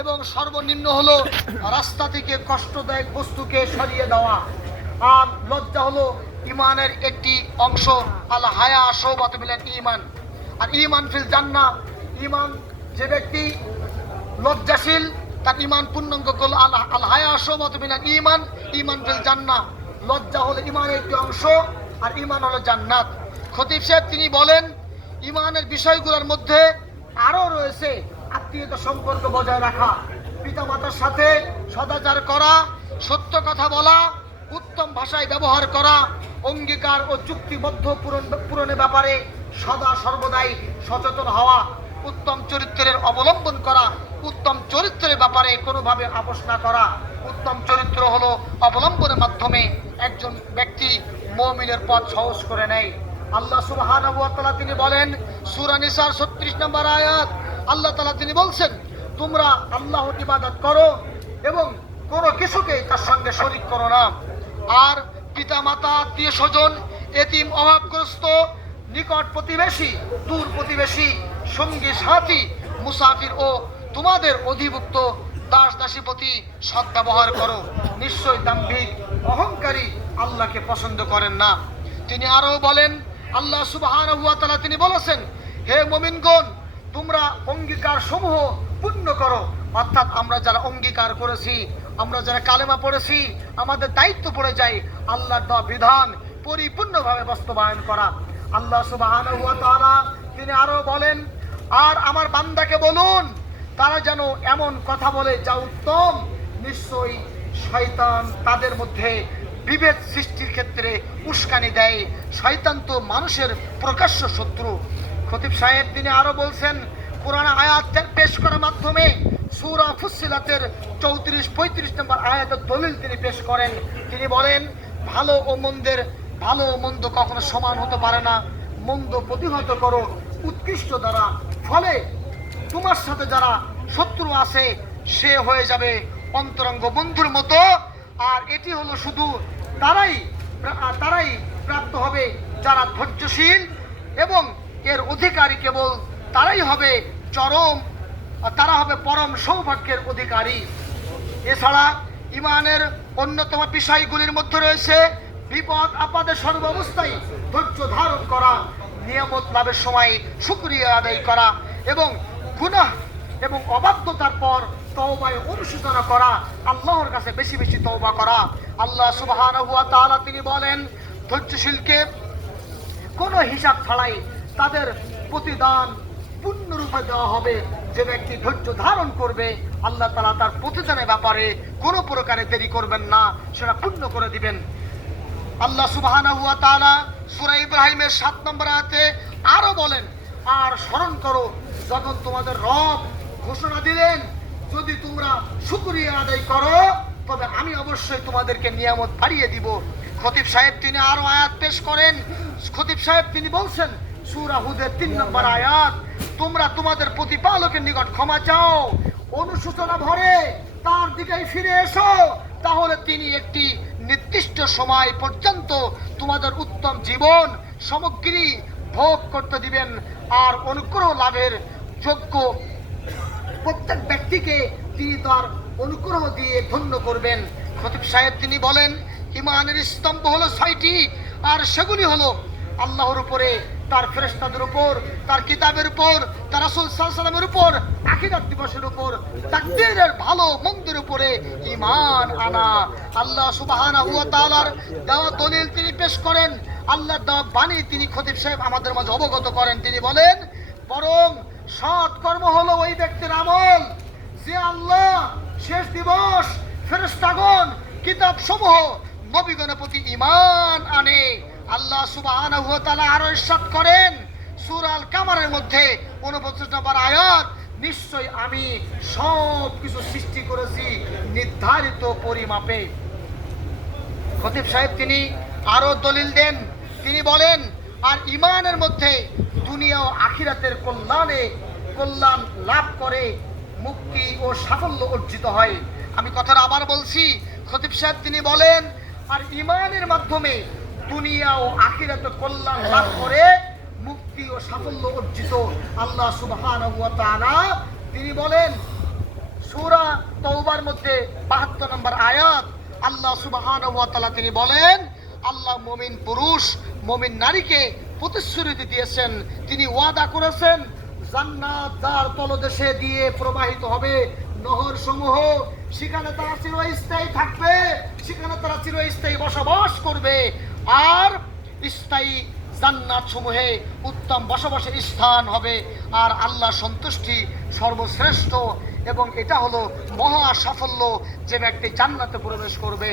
এবং সর্বনিম্ন হলো রাস্তা থেকে কষ্টদায়ক বস্তুকে সরিয়ে দেওয়া। আর লজ্জা হলো ইমানের একটি অংশ আল হায়া সৌবাত মিলেন ইমান আর ইমান ফিল জান্না ইমান যে ব্যক্তি লজ্জাশীল, তার ইমান পূর্ণাঙ্গ করল আল আল হায়া সৌবাত মিলেন ইমান ইমান ফিল জান্না লজ্জা হলো ইমানের একটি অংশ, আর ইমান হলো জান্নাত। খতিব সাহেব তিনি বলেন ইমানের বিষয়গুলোর মধ্যে আরও রয়েছে আত্মীয়তা সম্পর্ক বজায় রাখা পিতা মাতার সাথে সদাচার করা, সত্য কথা বলা, উত্তম ভাষায় ব্যবহার করা, অঙ্গীকার ও চুক্তিবদ্ধ পূরণ, পূরণের ব্যাপারে সদা সর্বদাই সচেতন হওয়া, উত্তম চরিত্রের অবলম্বন করা, উত্তম চরিত্রের ব্যাপারে কোনোভাবে আপোষ না করা। উত্তম চরিত্র হলো অবলম্বনের মাধ্যমে একজন ব্যক্তি মমিনের পথ সহজ করে নেয়। আল্লাহ তাআলা তিনি বলেন, সূরা নিসার 36 নম্বর আয়াত আল্লাহ তালা তিনি বলছেন, তোমরা আল্লাহ ইবাদত করো এবং কোনো কিছুকে তার সঙ্গে শরিক করো না। আর পিতা মাতা আত্মীয় স্বজন এতিম, অভাবগ্রস্ত, নিকট প্রতিবেশী, দূর প্রতিবেশী, সঙ্গী, সাথী, মুসাফির ও তোমাদের অধিভুক্ত দাস প্রতি সদ্ব্যবহার করো। নিশ্চয় দাম্ভিক, অহংকারী আল্লাহকে পছন্দ করেন না। তিনি আরও বলেন, আল্লাহ ওয়া তিনি বলেছেন, হে মুমিনগণ তোমরা অঙ্গীকার সমূহ পূর্ণ করো। অর্থাৎ আমরা যারা অঙ্গীকার করেছি, আমরা যারা কালেমা পড়েছি, আমাদের দায়িত্ব পড়ে যায় আল্লাহর দেওয়া বিধান পরিপূর্ণভাবে বাস্তবায়ন করা। আল্লাহ তাআলা তিনি আরও বলেন, আর আমার বান্দাকে বলুন, তারা যেন এমন কথা বলে যা উত্তম। নিশ্চয়ই শয়তান তাদের মধ্যে বিভেদ সৃষ্টির ক্ষেত্রে উস্কানি দেয়। শয়তান তো মানুষের প্রকাশ্য শত্রু। খতিব সাহেব, তিনি আরও বলছেন কোরআন আয়াত পেশ করার মাধ্যমে সূরা ফুসিলাতের চৌত্রিশ, পঁয়ত্রিশ নম্বর আয়াতের দলিল তিনি পেশ করেন। তিনি বলেন, ভালো ও মন্দের, ভালো ও মন্দ কখনো সমান হতে পারে না। মন্দ প্রতিহত করো, উৎকৃষ্ট দ্বারা। ফলে তোমার সাথে যারা শত্রু আছে, সে হয়ে যাবে অন্তরঙ্গ বন্ধুর মতো। আর এটি হলো শুধু তারাই তারাই প্রাপ্ত হবে যারা ধৈর্যশীল এবং এর অধিকারী কেবল তারাই হবে চরম তারা হবে পরম সৌভাগ্যের অধিকারী। এছাড়া ইমানের অন্যতম বিষয়গুলির মধ্যে রয়েছে বিপদ, আপদে সর্বাবস্থায় ধৈর্য ধারণ করা, নিয়ামত লাভের সময় শুক্রিয়া আদায় করা এবং গুনাহ এবং অবাধ্যতার পর তওবায় অনুশোচনা করা, আল্লাহর কাছে বেশি বেশি তওবা করা। আল্লাহ তাআলা তিনি বলেন, ধৈর্যশীলকে কোনো হিসাব ছাড়াই তাদের প্রতিদান পূর্ণরূপে দেওয়া হবে। যে ব্যক্তি ধৈর্য ধারণ করবে, আল্লাহ তালা তার প্রতিদানের ব্যাপারে কোনো প্রকারে দেরি করবেন না, সেটা পূর্ণ করে দিবেন। আল্লাহ তাআলা সূরা ইব্রাহিমের সাত নম্বর আয়াতে আরও বলেন, আর স্মরণ করো, যখন তোমাদের রব ঘোষণা দিলেন, যদি তোমরা শুকরিয়া আদায় করো, তবে আমি অবশ্যই তোমাদেরকে নিয়ামত বাড়িয়ে দিব। খতিব সাহেব তিনি আরও আয়াত পেশ করেন। খতিব সাহেব তিনি বলছেন সূরা হুদের 3 নম্বর আয়াত, তোমরা তোমাদের প্রতিপালকের নিকট ক্ষমা চাও। অনুশোচনা ভরে তার দিকেই ফিরে এসো, তাহলে তিনি একটি নির্দিষ্ট সময় পর্যন্ত তোমাদের উত্তম জীবন, সামগ্রী ভোগ করতে দিবেন আর অনুগ্রহ লাভের যোগ্য প্রত্যেক ব্যক্তিকে তিনি তার অনুগ্রহ দিয়ে ধন্য করবেন। খতিব সাহেব তিনি বলেন, ইমানের স্তম্ভ হলো ছয়টি, আর সেগুলি হলো আল্লাহর উপরে তার ফেরেশতাদের উপর, তার কিতাবের উপর, তার রাসূল সাল্লামের উপর, আখিরাত দিবসের উপর তাকদীরের ভালো মন্দের উপরে ঈমান আনা। আল্লাহ সুবহানাহু ওয়া তাআলার দেওয়া দলিল তিনি পেশ করেন। আল্লাহ দেওয়া বাণী তিনি খতিব সাহেব আমাদের মাঝে অবগত করেন। তিনি বলেন, বরং সৎ কর্ম হলো ওই ব্যক্তির আমল যে আল্লাহ শেষ দিবস, ফেরেশতাগণ কিতাব সমূহ নবীগণের প্রতি ঈমান আনে। আল্লাহ তাআলা আরও ইরশাদ করেন। সুরাল কামারের মধ্যে 49 নম্বর আয়াত, নিশ্চয় আমি সব কিছু সৃষ্টি করেছি নির্ধারিত পরিমাপে। খতিব সাহেব তিনি আরও দলিল দেন। তিনি বলেন, আর ইমানের মধ্যে দুনিয়া ও আখিরাতের কল্যাণে কল্যাণ লাভ করে, মুক্তি ও সাফল্য অর্জিত হয়। আমি কথাটা আবার বলছি। খতিব সাহেব তিনি বলেন, আর ইমানের মাধ্যমে দুনিয়া ও আখিরাতে কল্যাণ লাভ করে, মুক্তি ও সাফল্য অর্জিত আল্লাহ সুবহান তিনি বলেন, সূরা তৌবার মধ্যে 72 নম্বর আয়াত, আল্লাহ সুবহানাহু ওয়া তিনি বলেন, আল্লাহ মমিন পুরুষ, মমিন নারীকে প্রতিশ্রুতি দিয়েছেন, তিনি ওয়াদা করেছেন, জান্নাত যার তলদেশে দিয়ে প্রবাহিত হবে নহর সমূহ সেখানে তারা চিরস্থায়ী থাকবে, সেখানে তারা চিরস্থায়ী বসবাস করবে। আর স্থায়ী জান্নাত সমূহে উত্তম বসবাসের স্থান হবে। আর আল্লাহ সন্তুষ্টি সর্বশ্রেষ্ঠ এবং এটা হলো মহা সাফল্য যে ব্যক্তি জান্নাতে প্রবেশ করবে।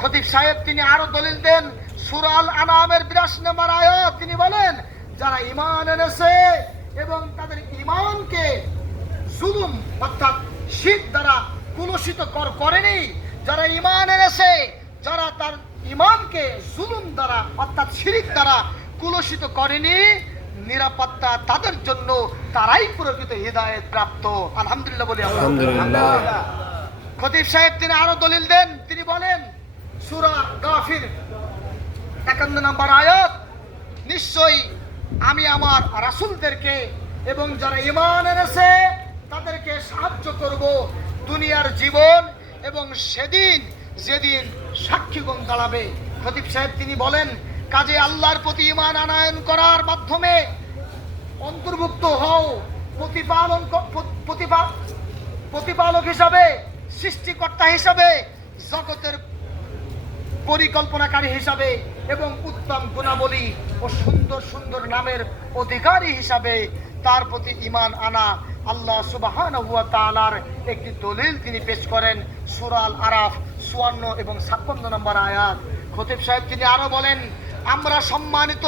খতিব সাহেব, তিনি আরও দলিল দেন সুরাল আনামের বিরাশ নম্বর আয়াত, তিনি বলেন, যারা ইমান এনেছে এবং তাদের ইমানকে জুলুম অর্থাৎ শীত দ্বারা কুলসিত কর, করেনি, যারা ইমান এনেছে, যারা তার ইমানকে জুলুম দ্বারা অর্থাৎ শিরিক দ্বারা কুলসিত করেনি নিরাপত্তা তাদের জন্য তারাই প্রকৃত হৃদায়ত প্রাপ্ত আলহামদুলিল্লাহ বলি আমরা। আলহামদুলিল্লাহ। খতিব সাহেব তিনি আরও দলিল দেন তিনি বলেন সুরা গাফির একান্ন নম্বর আয়াত নিশ্চয়ই আমি আমার রাসূলদেরকে এবং যারা ইমান এনেছে তাদেরকে সাহায্য করব দুনিয়ার জীবন এবং সেদিন যেদিন সাক্ষীগণ দাঁড়াবে খতিব সাহেব তিনি বলেন, কাজে আল্লাহর প্রতি ইমান আনায়ন করার মাধ্যমে অন্তর্ভুক্ত হও। প্রতিপালন প্রতিপালক হিসাবে, সৃষ্টিকর্তা হিসাবে, জগতের পরিকল্পনাকারী হিসাবে এবং উত্তম গুণাবলী ও সুন্দর সুন্দর নামের অধিকারী হিসাবে তার প্রতি ইমান আনা আল্লাহ সুবাহান হুয়া তালার একটি দলিল তিনি পেশ করেন সুরাল আরাফ চুয়ান্ন এবং ছাপ্পান্ন নম্বর আয়াত। খতিব সাহেব তিনি আরও বলেন, আমরা সম্মানিত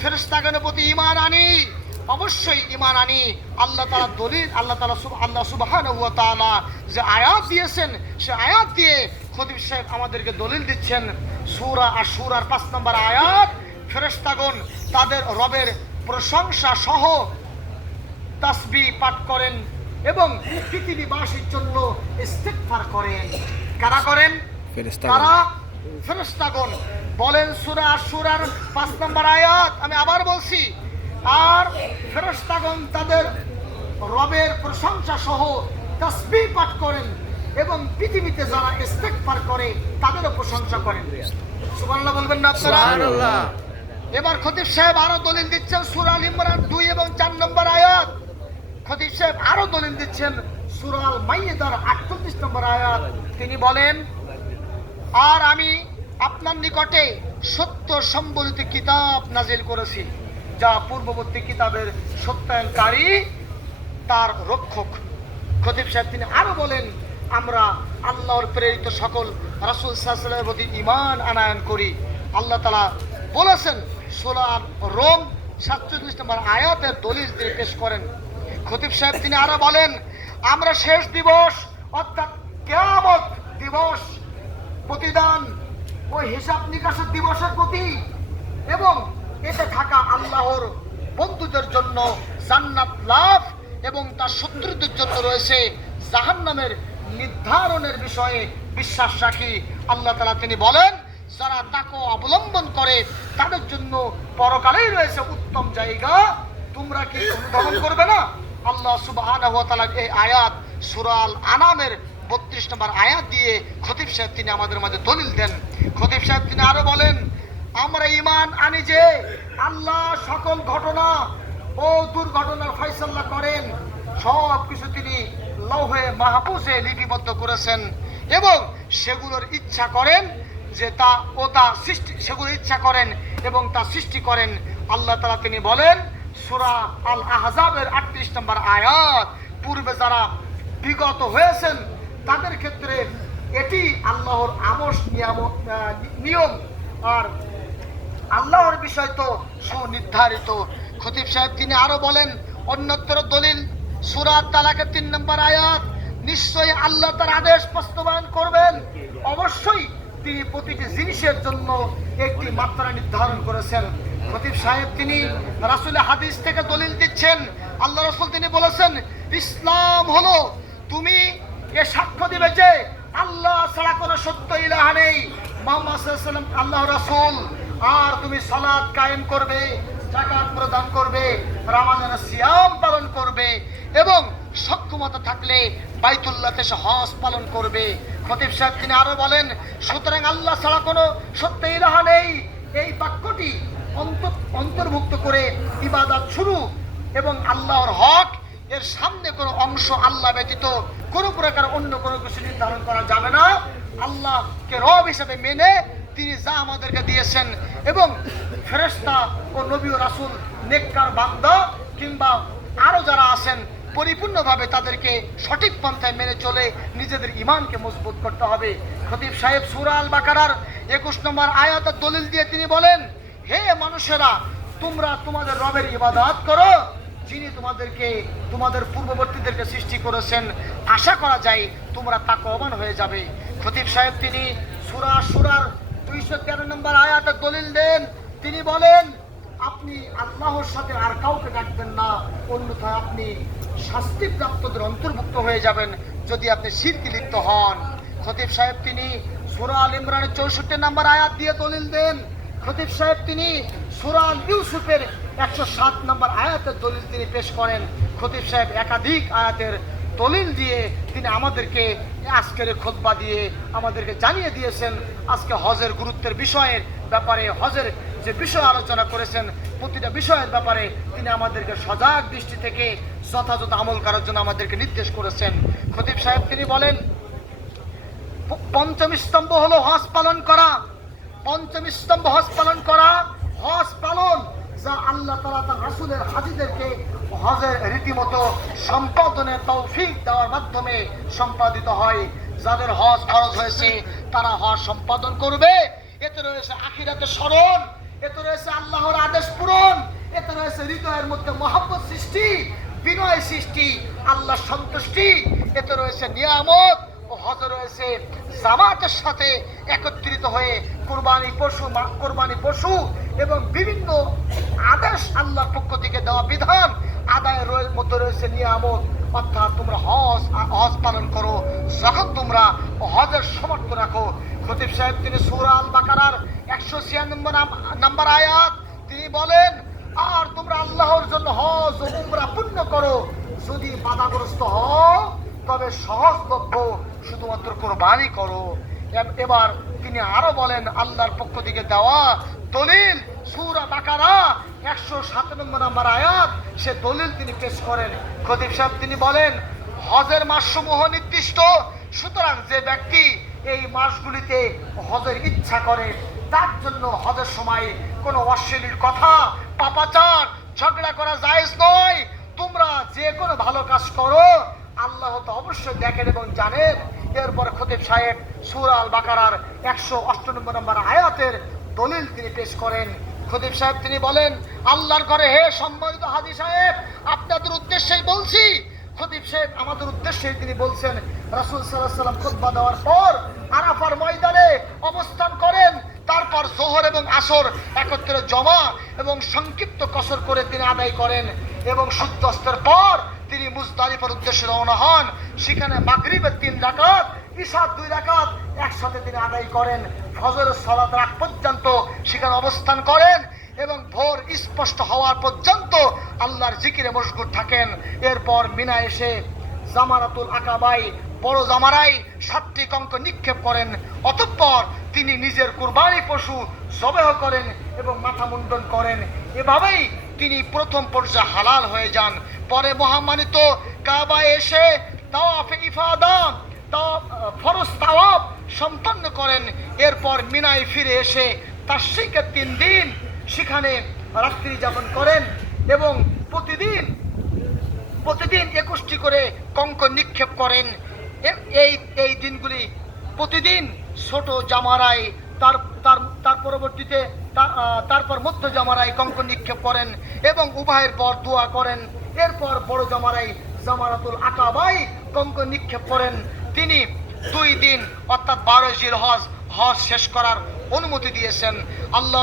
ফেরেস্তাগণের প্রতি ইমান আনি, অবশ্যই ইমান আনি। আল্লাহ তালা দলিল, আল্লাহ তালা আল্লাহ সুবাহান হুয়া তালা যে আয়াত দিয়েছেন, সে আয়াত দিয়ে খতিব সাহেব আমাদেরকে দলিল দিচ্ছেন, সুরা আর সুরার পাঁচ নম্বর আয়াত ফেরেস্তাগণ তাদের রবের প্রশংসা সহ তাসবি পাঠ করেন এবং পৃথিবীবাসীর জন্য ইস্তেগফার করেন। কারা করেন। কারা? ফেরেশতাগণ। বলেন সূরা সূরার পাঁচ নম্বর আয়াত আমি আবার বলছি আর ফেরেশতাগণ তাদের রবের প্রশংসা সহ তাসবিহ পাঠ করেন এবং পৃথিবীতে যারা ইস্তেগফার করে তাদেরও প্রশংসা করেন। সুবহানাল্লাহ বলবেন না আপনারা? সুবহানাল্লাহ। এবার খতিব সাহেব আরও দলিল দিচ্ছেন সুরা আল ইমরান দুই এবং চার নম্বর আয়াত। খতিব সাহেব আরও দলিল দিচ্ছেন। সুরাল মাইয়েদার আটচল্লিশ নম্বর আয়াত। তিনি বলেন, আর আমি আপনার নিকটে সত্য সম্বলিত কিতাব নাজিল করেছি, যা পূর্ববর্তী কিতাবের সত্যায়নকারী তার রক্ষক। খতিব সাহেব, তিনি আরও বলেন, আমরা আল্লাহর প্রেরিত সকল রাসুল সাল্লামের প্রতি ইমান আনায়ন করি। আল্লাহ তালা বলেছেন সোলার রোম সাতচল্লিশ নম্বর আয়াতের দলিল তিনি পেশ করেন। খতিব সাহেব, তিনি আরও বলেন, আমরা শেষ দিবস, অর্থাৎ কেয়ামত দিবস প্রতিদান ও হিসাব নিকাশের দিবসের প্রতি এবং এতে থাকা আল্লাহর বন্ধুদের জন্য জান্নাত লাভ এবং তার শত্রুদের জন্য রয়েছে জাহান্নামের নির্ধারণের বিষয়ে বিশ্বাস রাখি। আল্লাহ তালা তিনি বলেন, যারা তাকে অবলম্বন করে, তাদের জন্য পরকালেই রয়েছে উত্তম জায়গা। তোমরা কি অনুধাবন করবে না? আল্লাহ তাআলার এই আয়াত সুরাল আনামের বত্রিশ নম্বর আয়াত দিয়ে খতিব সাহেব তিনি আমাদের মাঝে দলিল দেন। খতিব সাহেব তিনি আরও বলেন, আমরা ইমান আনি যে আল্লাহ সকল ঘটনা ও দুর্ঘটনার ফয়সাল্লা করেন। সব কিছু তিনি লৌহে মাহফুজে লিপিবদ্ধ করেছেন এবং সেগুলোর ইচ্ছা করেন যে তা ও তা সৃষ্টি সেগুলো ইচ্ছা করেন এবং তা সৃষ্টি করেন। আল্লাহ তালা তিনি বলেন সুরা আল আহজাবের আটত্রিশ নম্বর আয়াত। পূর্বে যারা বিগত হয়েছেন, তাদের ক্ষেত্রে এটি আল্লাহর আমস নিয়াম নিয়ম। আর আল্লাহর বিষয় তো সুনির্ধারিত। খতিব সাহেব, তিনি আরও বলেন, অন্যত্র দলিল সুরাত তালাকের তিন নম্বর আয়াত নিশ্চয়ই আল্লাহ তার আদেশ বাস্তবায়ন করবেন। অবশ্যই তিনি প্রতিটি জিনিসের জন্য একটি মাত্রা নির্ধারণ করেছেন। খতিব সাহেব তিনি রাসুল হাদিস থেকে দলিল দিচ্ছেন। আল্লাহ রসুল তিনি বলেছেন, ইসলাম হলো তুমি এ সাক্ষ্য দিবে যে আল্লাহ ছাড়া কোনো সত্য ইলাহা নেই। মোহাম্মদ আল্লাহ রাসূল। আর তুমি সালাদ কায়েম করবে জাকাত প্রদান করবে, রমাদানের সিয়াম পালন করবে এবং সক্ষমতা থাকলে বাইতুল্লাহতে সে হজ পালন করবে। খতিব সাহেব তিনি আরও বলেন, সুতরাং আল্লাহ ছাড়া কোনো সত্য ইলাহা নেই। এই বাক্যটি অন্তর্ভুক্ত করে ইবাদত শুরু এবং আল্লাহর হক, এর সামনে কোনো অংশ আল্লাহ ব্যতীত কোনো প্রকার অন্য কোনো কিছু নির্ধারণ করা যাবে না। আল্লাহকে রব হিসাবে মেনে তিনি যা আমাদেরকে দিয়েছেন এবং ফেরেশতা ও নবী রাসুল নেককার বান্দা কিংবা আরও যারা আছেন, পরিপূর্ণভাবে তাদেরকে সঠিক পন্থায় মেনে চলে নিজেদের ইমানকে মজবুত করতে হবে। খতিব সাহেব সুরাল বাকারার একুশ নম্বর আয়াতের দলিল দিয়ে তিনি বলেন হে মানুষেরা, তোমরা তোমাদের রবের ইবাদত করো, যিনি তোমাদেরকে, তোমাদের পূর্ববর্তীদেরকে সৃষ্টি করেছেন। আশা করা যায় তোমরা তাকওয়াবান হয়ে যাবে। খতিব সাহেব তিনি সুরা সুরার দুইশো তেরো নম্বর আয়াতের দলিল দেন। তিনি বলেন, আপনি আল্লাহর সাথে আর কাউকে ডাকবেন না, অন্যথায় আপনি শাস্তিপ্রাপ্তদের অন্তর্ভুক্ত হয়ে যাবেন যদি আপনি শিরকি লিপ্ত হন। খতিব সাহেব তিনি সুরা আল ইমরানের চৌষট্টি নম্বর আয়াত দিয়ে দলিল দেন। খতিব সাহেব, তিনি সুরা আল ইউসুফের একশো সাত নম্বর আয়াতের দলিল তিনি পেশ করেন। খতিব সাহেব একাধিক আয়াতের দলিল দিয়ে তিনি আমাদেরকে আজকের খোদবা দিয়ে আমাদেরকে জানিয়ে দিয়েছেন। আজকে হজের গুরুত্বের বিষয়ের ব্যাপারে, হজের যে বিষয় আলোচনা করেছেন, প্রতিটা বিষয়ের ব্যাপারে তিনি আমাদেরকে সজাগ দৃষ্টি থেকে যথাযথ আমল করার জন্য আমাদেরকে নির্দেশ করেছেন। খতিব সাহেব, তিনি বলেন, পঞ্চম স্তম্ভ হলো হজ পালন করা। পঞ্চম স্তম্ভ হজ পালন করা, হজ পালন যা আল্লাহ তালা তার রাসুলের হাজিদেরকে হজের রীতিমতো সম্পাদনের তৌফিক দেওয়ার মাধ্যমে সম্পাদিত হয়। যাদের হজ খরচ হয়েছে, তারা হজ সম্পাদন করবে। এতে রয়েছে আখিরাতে স্মরণ, এতে রয়েছে আল্লাহর আদেশ পূরণ, এতে রয়েছে হৃদয়ের মধ্যে মহাব্বত সৃষ্টি, বিনয় সৃষ্টি আল্লাহ সন্তুষ্টি, এতে রয়েছে নিয়ামত হজ রয়েছে। জামাতের সাথে একত্রিত হয়ে কোরবানি পশু কোরবানি পশু এবং বিভিন্ন আদেশ আল্লাহর পক্ষ থেকে দেওয়া বিধান আদায়ের মধ্যে রয়েছে নিয়ামত। অর্থাৎ তোমরা হজ হজ পালন করো, যখন তোমরা হজের সমর্থ রাখো। খতিব সাহেব, তিনি সূরা আল বাকারার একশো ছিয়ানব্বই নাম্বার আয়াত, তিনি বলেন, আর তোমরা আল্লাহর জন্য হজ ও উমরা পূর্ণ করো। যদি বাধাগ্রস্ত হও তবে সহজলভ্য শুধুমাত্র কোরবানি করো। এব- এবার তিনি আরও বলেন, আল্লাহর পক্ষ থেকে দেওয়া দলিল, সুরা বাকারা, একশো সাত নম্বর নাম্বার আয়াত, সে দলিল তিনি পেশ করেন। খতিব সাহেব তিনি বলেন, হজের মাসসমূহ নির্দিষ্ট, সুতরাং যে ব্যক্তি এই মাসগুলিতে হজের ইচ্ছা করে, তার জন্য হজের সময় কোনো অশ্লীল কথা, পাপাচার, ঝগড়া করা জায়েজ নয়। তোমরা যে কোনো ভালো কাজ করো আল্লাহ তো অবশ্যই দেখেন এবং জানেন। এরপর খতিব সাহেব সুরা আল বাকারার একশো অষ্টানব্বই নম্বর আয়াতের দলিল তিনি পেশ করেন। খতিব সাহেব তিনি বলেন, আল্লাহর ঘরে হে সম্মানিত হাজি সাহেব, আপনাদের উদ্দেশ্যেই বলছি। খতিব সাহেব আমাদের উদ্দেশ্যে তিনি বলছেন, রাসুল সাল্লাহ সাল্লাম খুতবা দেওয়ার পর আরাফার ময়দানে অবস্থান করেন। তারপর জোহর এবং আসর একত্রে জমা এবং সংক্ষিপ্ত কসর করে তিনি আদায় করেন এবং সূর্যাস্তের পর তিনি মুজদালিফার উদ্দেশ্যে রওনা হন। সেখানে মাগরিবের তিন রাকাত, ঈশার দুই রাকাত একসাথে তিনি আদায় করেন। ফজরের সলাত রাত পর্যন্ত সেখানে অবস্থান করেন এবং ভোর স্পষ্ট হওয়ার পর্যন্ত আল্লাহর জিকিরে মশগুর থাকেন। এরপর মিনা এসে জামারাতুল আকাবাই, বড় জামারাই, সাতটি কঙ্ক নিক্ষেপ করেন। অতঃপর তিনি নিজের কুরবানি পশু জবেহ করেন এবং মাথা মুন্ডন করেন। এভাবেই তিনি প্রথম পর্যায়ে হালাল হয়ে যান। পরে মহামানিত কাবা এসে ইফাদা সম্পন্ন করেন। এরপর মিনায় ফিরে এসে তার শিখে তিন দিন সেখানে রাত্রি যাপন করেন এবং প্রতিদিন প্রতিদিন একুশটি করে কঙ্ক নিক্ষেপ করেন। এই এই দিনগুলি প্রতিদিন ছোট জামারায়, তার তার তার পরবর্তীতে তারপর মধ্য জামারায় কঙ্ক নিক্ষেপ করেন এবং উভয়ের পর দোয়া করেন। এরপর বড় জামারাই জামারাতুল আকাবাই কঙ্ক নিক্ষেপ করেন। তিনি দুই দিন, অর্থাৎ বারো জির হজ হজ শেষ করার অনুমতি দিয়েছেন। আল্লাহ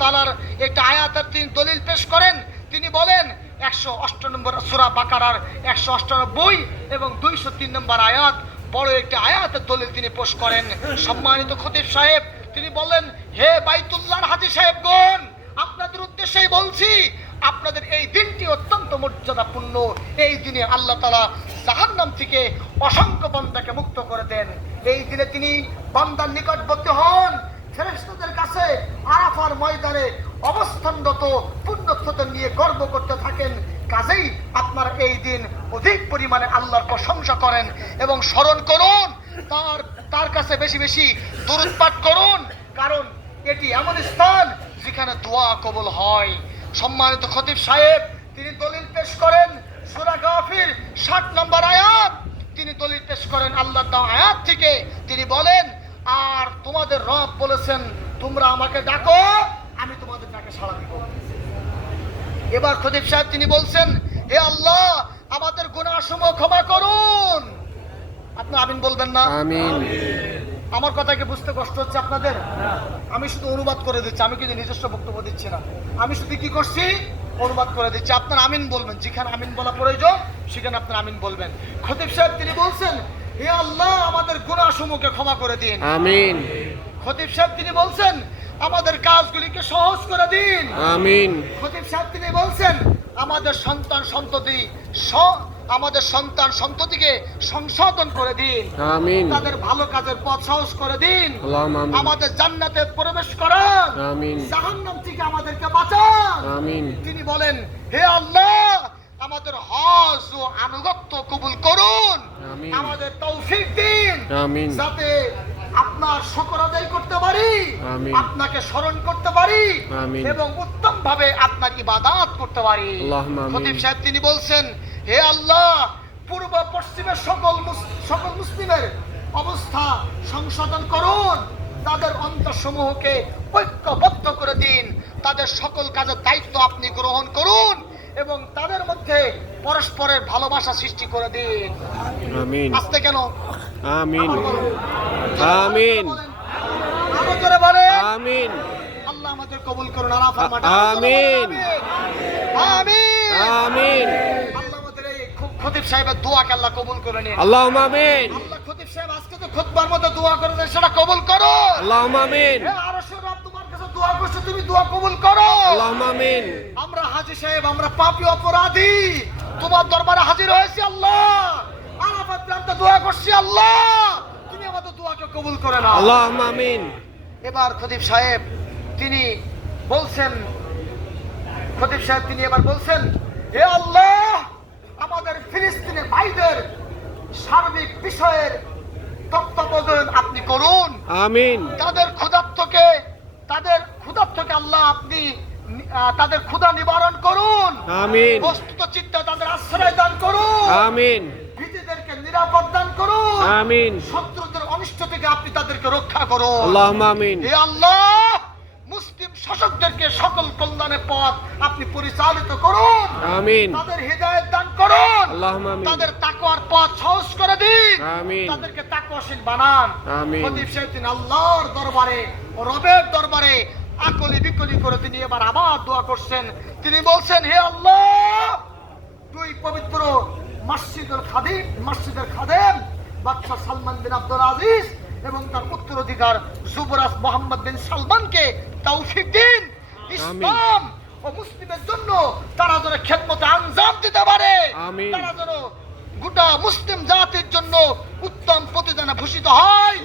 তাআলার একটা আয়াতের তিনি দলিল পেশ করেন। তিনি বলেন, একশো অষ্ট নম্বর সুরা বাকারার একশো অষ্টানব্বই এবং দুইশো তিন নম্বর আয়াত বড় একটি আয়াতের দলিল তিনি পেশ করেন। সম্মানিত খতিব সাহেব, তিনি বলেন হে বাইতুল্লাহর হাজি সাহেবগণ, আপনাদের উদ্দেশ্যেই বলছি আপনাদের এই দিনটি অত্যন্ত মর্যাদাপূর্ণ। এই দিনে আল্লাহ তালা জাহান্নাম থেকে অসংখ্য বান্দাকে মুক্ত করে দেন। এই দিনে তিনি বান্দার নিকটবর্তী হন। ফেরেশতাদের কাছে আরাফার ময়দানে অবস্থানরত পুণ্যত্বদের নিয়ে গর্ব করতে থাকেন। কাজেই আপনারা এই দিন অধিক পরিমাণে আল্লাহর প্রশংসা করেন এবং স্মরণ করুন। তার তার কাছে বেশি বেশি দরুদ পাঠ করুন। কারণ এটি এমন স্থান যেখানে দোয়া কবল হয়। সম্মানিত খতিব সাহেব, তিনি দলিল পেশ করেন সুরা গাফির, ষাট নম্বর আয়াত। তিনি দলিল পেশ করেন আল্লাহ আয়াত থেকে। তিনি বলেন, আর তোমাদের রব বলেছেন, তোমরা আমাকে ডাকো, আমি তোমাদের ডাকে সাড়া দিব। এবার খতিব সাহেব, তিনি বলছেন, হে আল্লাহ, আমাদের গুণাসমূহ ক্ষমা করুন। আপনি আমিন বলবেন না? আমিন। আমার কথা কি বুঝতে কষ্ট হচ্ছে আপনাদের? আমি শুধু অনুবাদ করে দিচ্ছি আমি কিন্তু নিজস্ব বক্তব্য দিচ্ছি না। আমি শুধু কি করছি? অনুবাদ করে দিচ্ছি। আপনার আমিন বলবেন যেখানে আমিন বলা প্রয়োজন সেখানে আপনার আমিন বলবেন। খতিব সাহেব তিনি বলছেন হে আল্লাহ আমাদের গুণাসমূহকে ক্ষমা করে দিন। আমিন। খতিব সাহেব তিনি বলছেন আমাদের কাজগুলিকে সহজ করে দিন। আমিন। খতিব সাহেব তিনি বলছেন আমাদের সন্তান সন্ততি আমাদের সন্তান সন্ততিকে সংশোধন করে দিন। আমিন। তাদের ভালো কাজের পথ সহজ করে দিন। আমাদের জান্নাতে প্রবেশ করান। আমিন। জাহান্নাম থেকে আমাদেরকে বাঁচান। আমিন। তিনি বলেন হে আল্লাহ আমাদের হজ ও আনুগত্য কবুল করুন। আমিন। আমাদের তৌফিক দিন। আমিন। যাতে আপনার শকর আদায় করতে পারি আমিন। আপনাকে স্মরণ করতে পারি আমিন। এবং উত্তম ভাবে আপনার ইবাদাত করতে পারি। খতিব সাহেব তিনি বলছেন হে আল্লাহ পূর্ব পশ্চিমের সকল সকল মুসলিমের অবস্থা সংশোধন করুন। তাদের অন্তরসমূহকে ঐক্যবদ্ধ করে দিন। তাদের সকল কাজের দায়িত্ব আপনি গ্রহণ করুন এবং তাদের মধ্যে পরস্পরের ভালোবাসা সৃষ্টি করে দিন। আমিন। আসতে কেন? আমিন। আমিন। জোরে বলেন। আমিন। আল্লাহ আমাদের কবুল করুন আরাফার মাঠে। আমিন। আমিন। আমিন আল্লাহ আমাদের এই খ- খতিব সাহেবের দোয়াকে আল্লাহ কবুল করে নিন? আল্লাহুম্মা আমিন। আল্লাহ খতিব সাহেব আজকে তো খুতবার মধ্যে দোয়া করেছেন সেটা কবুল করো। আল্লাহুম্মা আমিন। আরশের রব তোমার কাছে দোয়া করছে তুমি দোয়া কবুল করো। আল্লাহুম্মা আমিন। আমরা হাজি সাহেব আমরা পাপী অপরাধী। তোমার দরবারে হাজির হয়েছি আল্লাহ। আরাফাত প্রান্তে দোয়া করছি আল্লাহ। তুমি আমাদের দোয়াকে কবুল করে নাও। আল্লাহুম্মা আমিন। এবার খতিব সাহেব তিনি বলছেন খতিব সাহেব তিনি এবার বলছেন হে আল্লাহ আমাদের ফিলিস্তিনে ভাইদের সার্বিক বিষয়ের তত্ত্বাবধান আপনি করুন। আমিন। তাদের ক্ষুধার্তকে তাদের ক্ষুধার্তকে আল্লাহ আপনি তাদের ক্ষুধা নিবারণ করুন। আমিন। বস্তুত চিন্তা তাদের আশ্রয় দান করুন। আমিন। ভীতিদেরকে নিরাপদ দান করুন। আমিন। শত্রুদের অনিষ্ট থেকে আপনি তাদেরকে রক্ষা করুন। আল্লাহুম্মা আমিন। হে আল্লাহ! মুসলিম শাসকদেরকে সকল কল্যাণের পথ আপনি পরিচালিত করুন। আমিন। তাদের হৃদায়ত দান করুন। আমিন। তাদের তাকওয়ার পথ সহজ করে দিন। আমিন। তাদেরকে তাকওয়াশীল বানান। আমিন। প্রদীপ আল্লাহর দরবারে রবের দরবারে আকলি বিকলি করে তিনি এবার আবার দোয়া করছেন। তিনি বলছেন হে আল্লাহ দুই পবিত্র মসজিদের খাদিম মসজিদের খাদেম বাদশাহ সালমান বিন আব্দুল আজিজ এবং তার উত্তরাধিকার যুবরাজ মোহাম্মদ বিন সালমানকে তৌফিক দিন। ইসলাম ও মুসলিমের জন্য তারা যেন খেদমতে আঞ্জাম দিতে পারে। তারা যেন গোটা মুসলিম জাতির জন্য উত্তম প্রতিদানে ভূষিত হয়।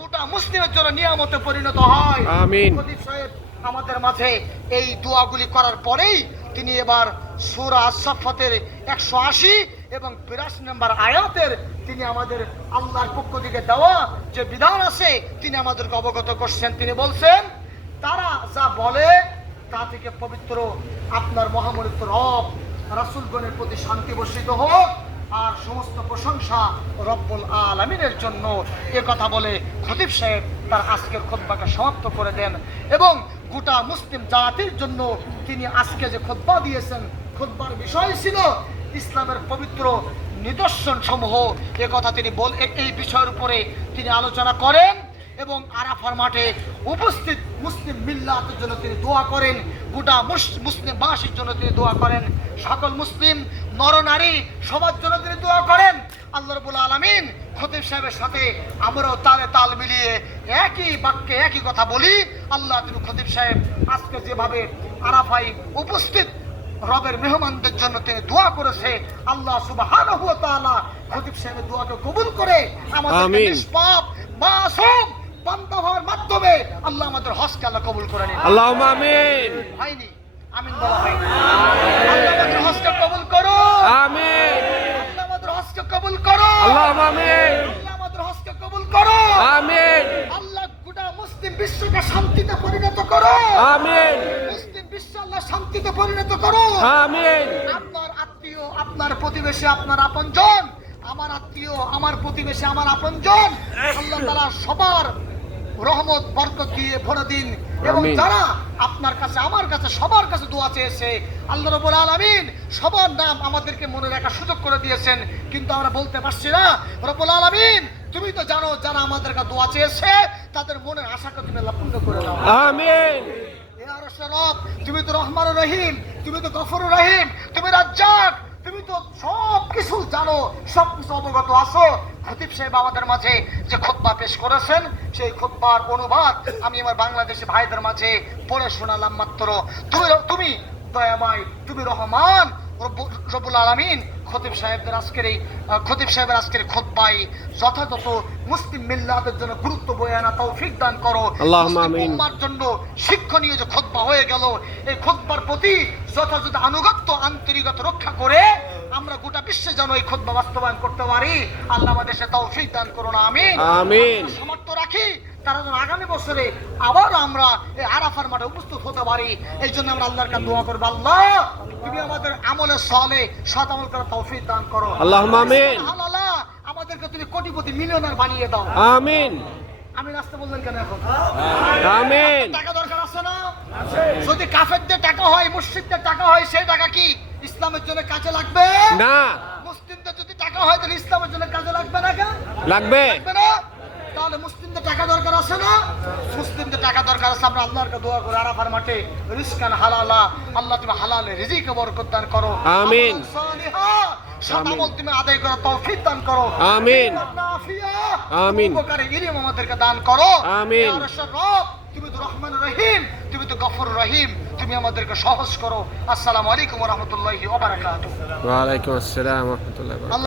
গোটা মুসলিমের জন্য নিয়ামতে পরিণত হয়। আমিন। সাহেব আমাদের মাঝে এই দোয়াগুলি করার পরেই তিনি এবার সুরা সফতের একশো আশি এবং বিরাশি নম্বর আয়াতের তিনি আমাদের আল্লাহর পক্ষ থেকে দেওয়া যে বিধান আছে তিনি আমাদেরকে অবগত করছেন। তিনি বলছেন তারা যা বলে, তা থেকে পবিত্র আপনার মহামরিত রব, রাসুলগণের প্রতি শান্তি বর্ষিত হোক, আর সমস্ত প্রশংসা রব্বুল আলমিনের জন্য। এ কথা বলে খতিব সাহেব তার আজকের খোদ্বাকে সমাপ্ত করে দেন এবং গোটা মুসলিম জাতির জন্য তিনি আজকে যে খোদ্বা দিয়েছেন, খোদ্বার বিষয় ছিল ইসলামের পবিত্র নিদর্শন সমূহ এ কথা তিনি বল এই বিষয়ের উপরে তিনি আলোচনা করেন। এবং আরাফার মাঠে উপস্থিত মুসলিম মিল্লাতের জন্য তিনি দোয়া করেন গোটা মুস- মুসলিম বাসীর জন্য তিনি দোয়া করেন সকল মুসলিম নরনারী সবার জন্য তিনি দোয়া করেন। আল্লাহ রবুল আলমিন খতিব সাহেবের সাথে আমরাও তালে তাল মিলিয়ে একই বাক্যে একই কথা বলি আল্লাহ তুমি খতিব সাহেব আজকে যেভাবে আরাফাই উপস্থিত রবের মেহমানদের জন্য তিনি দোয়া করেছে আল্লাহ সুবহানাহু ওয়া তাআলা খতিব সাহেবের দোয়াকে কবুল করে আমাদের নিষ্পাপ মাসুম বান্দা হওয়ার মাধ্যমে আল্লাহ আমাদের হজকে আল্লাহ কবুল করে নিন আল্লাহ আমিন। হয়নি। আমিন বলা হয়নি। আল্লাহ আমাদের হজকে কবুল করো। আমিন। আল্লাহ আমাদের হজকে কবুল করো। আল্লাহ আমিন। আল্লাহ আমাদের হজকে কবুল করো। আমিন। আল্লাহ গোটা মুসলিম বিশ্বকে শান্তিতে পরিণত করো। আমিন। মুসলিম বিশ্ব আল্লাহ শান্তিতে পরিণত করো। আমিন। আপনার আত্মীয় আপনার প্রতিবেশী আপনার আপনজন আমার আত্মীয় আমার প্রতিবেশী আমার আপনজন আল্লাহ তারা সবার রহমত বরকত দিয়ে ভরে দিন। এবং। যারা আপনার কাছে আমার কাছে সবার কাছে দোয়া চেয়েছে আল্লাহ রবুল আলমিন সবার নাম আমাদেরকে মনে রাখার সুযোগ করে দিয়েছেন। কিন্তু আমরা বলতে পারছি না রবুল আলমিন তুমি তো জানো যারা আমাদের কাছে দোয়া চেয়েছে তাদের মনের আশাকে তুমি পূর্ণ করে দাও। আমিন। তুমি তো রহমান রহিম তুমি তো গফর রহিম তুমি রাজ্জাক। তুমি তো সব কিছু জানো সব কিছু অবগত আছো। খতিব সাহেব আমাদের মাঝে যে খোদ্া পেশ করেছেন সেই খোদ্বার অনুবাদ আমি আমার বাংলাদেশি ভাইদের মাঝে পড়ে শোনালাম মাত্র। তুমি তুমি দয়াময় তুমি রহমান রব্বুল আলমিন খতিব সাহেবদের আজকের এই খতিব সাহেবের আজকের খোদ্বাই যথাযথ মুসলিম মিল্লাতের জন্য গুরুত্ব বয়ে আনা তৌফিক দান করো। উম্মার জন্য শিক্ষণীয় যে খোদ্া হয়ে গেল এই খোদ্বার প্রতি যথাযথ আনুগত্য আন্তরিকতা রক্ষা করে আমরা গোটা বিশ্বে যেন এই খোদ্া বাস্তবায়ন করতে পারি। আল্লাহ আমাদের সে তৌফিক দান করো না আমি আমিন সামর্থ্য রাখি তারা যেন আগামী বছরে আবার আমরা এই আরাফার মাঠে উপস্থিত হতে পারি। এই জন্য আমরা আল্লাহর কাছে দোয়া করব আল্লাহ তুমি আমাদের আমলের সলে সৎ আমল করার তৌফিক দান করো। আল্লাহুম্মা আমিন। আল্লাহ আমাদেরকে তুমি কোটিপতি মিলিয়নার বানিয়ে দাও। আমিন। আমি রাস্তা বললেন কেন এখন? আমিন। টাকা দরকার আছে না? যদি কাফেরদের টাকা হয় মুসলিমদের টাকা হয় সেই টাকা কি ইসলামের জন্য কাজে লাগবে? না। মুসলিমদের যদি টাকা হয় তাহলে ইসলামের জন্য কাজে লাগবে না লাগবে। না? তাহলে মুসলিমদের টাকা দরকার আছে না? মুসলিমদের টাকা দরকার আছে আমরা আল্লাহর কাছে দোয়া করি আরাফার মাঠে রিজকান হালালা আল্লাহ তুমি হালালে রিজিকে বরকত দান করো। আমিন। আমল তুমি আদায় করার তৌফিক দান করো। আমিন। আমিন। উপকারী ইলম আমাদেরকে দান করো। আমিন। রব, তুমি তো রহমান রহিম তুমি তো গফর রহিম তুমি আমাদেরকে সহজ করো। আসসালামু আলাইকুম রহমতুল্লাহি